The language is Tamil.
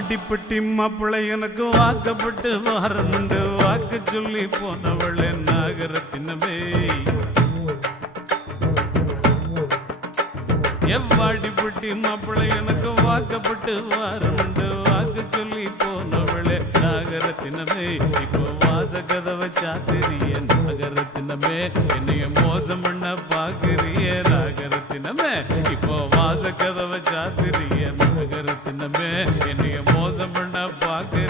வாடிப்பட்டி மாப்பிள்ளை எனக்கு வாக்கப்பட்டு வாரமுண்டு வாக்கு சொல்லி போனவளே நாகரத்தினமே எவ்வாடிப்பட்டி மாப்பிள்ளை எனக்கு வாக்கப்பட்டு வாரமுண்டு வாக்கு சொல்லி போனவளே நாகரத்தினமே இப்போ வாச கதவை சாத்திரிய நாகரத்தினமே என்னைய மோசம் பண்ண பாக்குறிய நாகரத்தினமே இப்போ வாச கதவை சாத்திரிய நாகரத்தினமே என்னைய மோசம் பண்ண பாக்குற